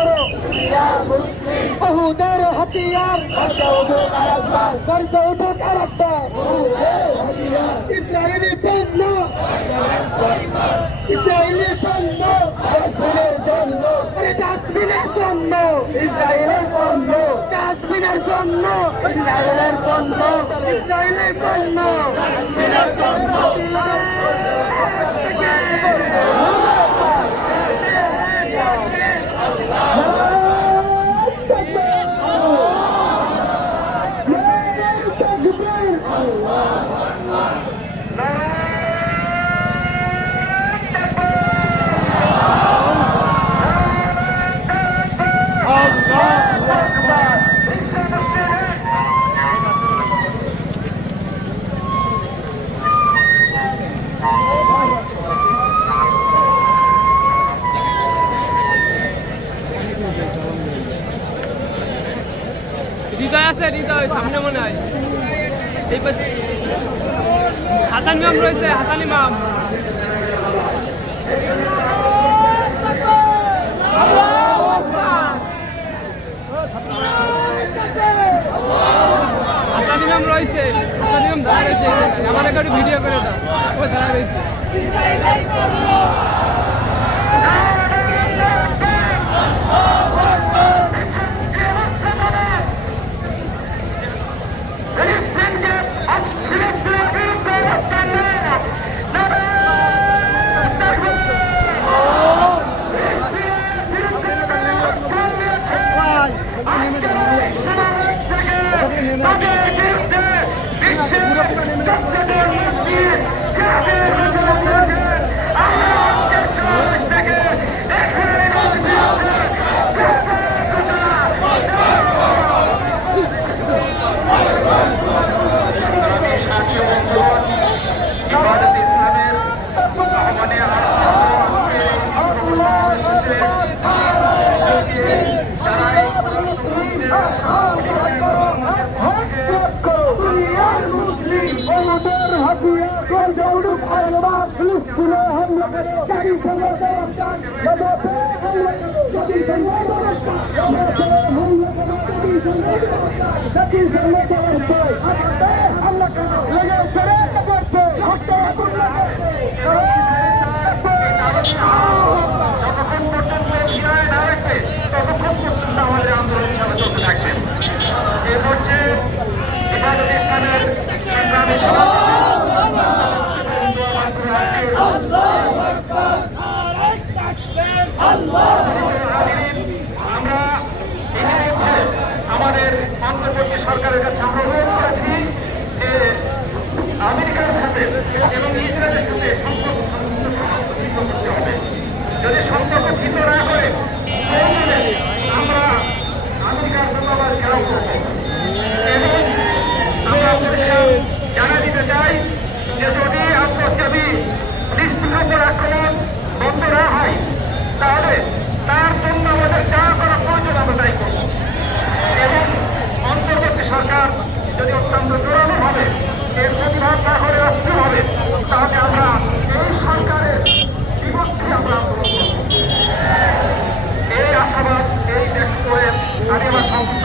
করো বহুদের হাতিয়ার করতে উঠুক আরেকবার ইসরায়েলি পণ্য ইসরায়েলি পণ্য ডাস্টবিনের জন্য ইসরায়েলের পণ্য ডাস্টবিনের জন্য ইসরায়েলের পণ্য ইসরায়েলের পণ্য ডাস্টবিনের জন্য হৃদয় আছে, হৃদয় সামনে মনে হয় এই পাশে হাসান ইমাম রয়েছে, হাসান ইমাম হাসান ইমাম রয়েছে, হাসান ইমাম দাঁড়া রয়েছে। আমার একটু ভিডিও করে দাও, ও দাঁড়া রয়েছে। আমাদের অন্তর্বর্তী সরকারের কাছে আমরা অনুরোধ করেছি যে আমেরিকার সাথে এবং ইসরায়েলের সাথে সম্পর্ক করতে হবে। যদি সম্পর্ক ঠিক না করে আমরা আমেরিকার দূতাবাস ঘেরাও করব এবং আমরা পরিষ্কার জানা দিতে চাই যে যদি আন্তর্জাতিক নিষ্ঠুর উপর আক্রমণ বন্ধ না হয় তাহলে তার জন্য আমাদের যা করা প্রয়োজন আমরা তাই করব এবং অন্তর্বর্তী সরকার যদি অত্যন্ত জোরালোভাবে এর প্রতিবাদ না করে রাষ্ট্র হবে তাহলে আমরা এই সরকারের বিপক্ষে আমরা আন্দোলন করব। এই আশাবাদ এই ব্যক্ত করে আমি আমার সংক্ষিপ্ত